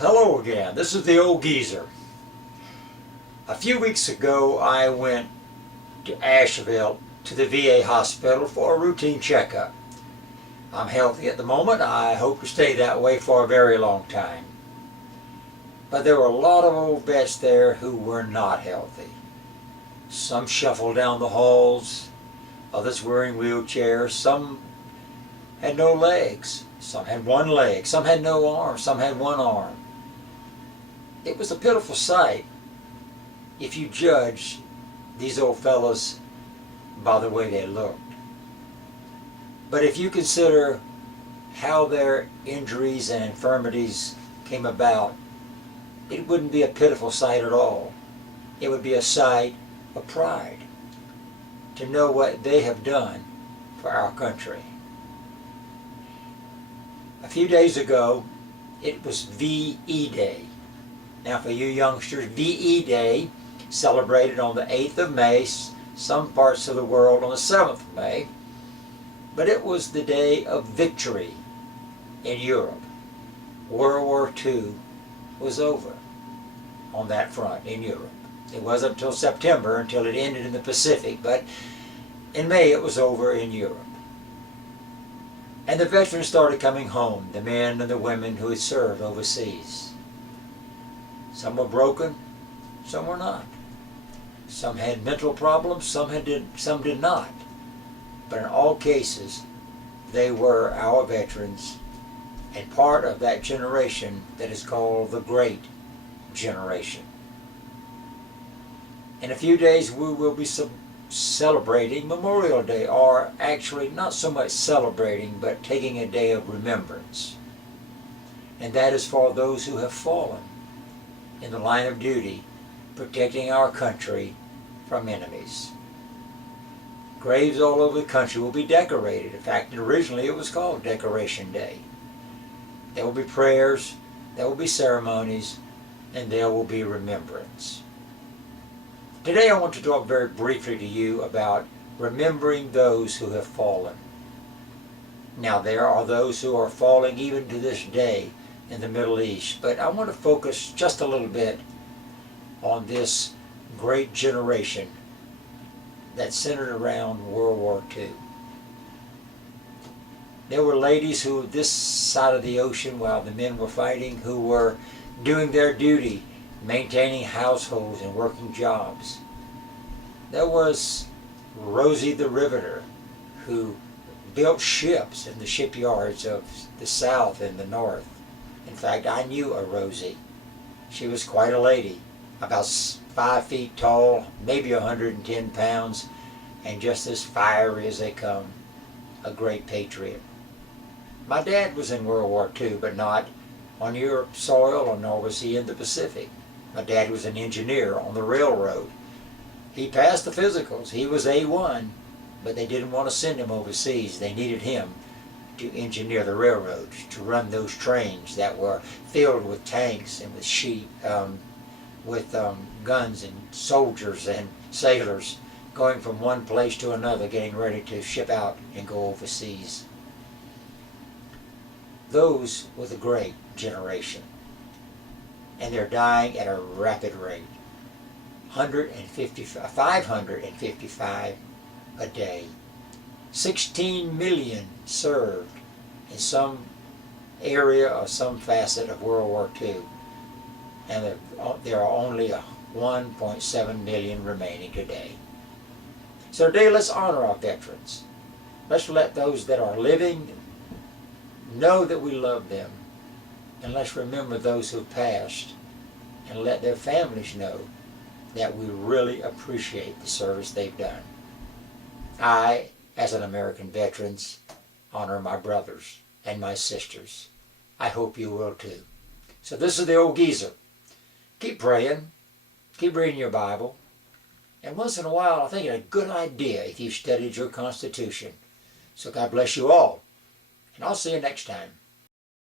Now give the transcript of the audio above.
Hello again. This is the old geezer. A few weeks ago I went to Asheville to the VA hospital for a routine checkup. I'm healthy at the moment. I hope to stay that way for a very long time. But there were a lot of old vets there who were not healthy. Some shuffled down the halls, others were in wheelchairs, some had no legs, some had one leg, some had no arm, some had one arm. It was a pitiful sight if you judge these old fellows by the way they looked. But if you consider how their injuries and infirmities came about, it wouldn't be a pitiful sight at all. It would be a sight of pride to know what they have done for our country. A few days ago, it was VE Day. Now for you youngsters, VE Day celebrated on the 8th of May, some parts of the world on the 7th of May, but it was the day of victory in Europe. World War II was over on that front in Europe. It wasn't until September until it ended in the Pacific, but in May it was over in Europe. And the veterans started coming home, the men and the women who had served overseas. Some were broken, some were not. Some had mental problems, some did not. But in all cases, they were our veterans and part of that generation that is called the Great Generation. In a few days we will be celebrating Memorial Day, or actually not so much celebrating, but taking a day of remembrance. And that is for those who have fallen in the line of duty, protecting our country from enemies. Graves all over the country will be decorated. In fact, originally it was called Decoration Day. There will be prayers, there will be ceremonies, and there will be remembrance. Today I want to talk very briefly to you about remembering those who have fallen. Now there are those who are falling even to this day in the Middle East, but I want to focus just a little bit on this great generation that centered around World War II. There were ladies who, this side of the ocean while the men were fighting, who were doing their duty, maintaining households and working jobs. There was Rosie the Riveter, who built ships in the shipyards of the South and the North. In fact, I knew a Rosie. She was quite a lady, about 5 feet tall, maybe 110 pounds, and just as fiery as they come, a great patriot. My dad was in World War II, but not on Europe soil, nor was he in the Pacific. My dad was an engineer on the railroad. He passed the physicals. He was A1, but they didn't want to send him overseas. They needed him to engineer the railroads, to run those trains that were filled with tanks and with guns and soldiers and sailors going from one place to another, getting ready to ship out and go overseas. Those were the great generation. And they're dying at a rapid rate. 555 a day. 16 million served in some area or some facet of World War II. And there are only 1.7 million remaining today. So today let's honor our veterans. Let's let those that are living know that we love them. And let's remember those who passed and let their families know that we really appreciate the service they've done. I, as an American veteran, honor my brothers and my sisters. I hope you will too. So this is the old geezer. Keep praying, keep reading your Bible, and once in a while I think it's a good idea if you've studied your Constitution. So God bless you all, and I'll see you next time.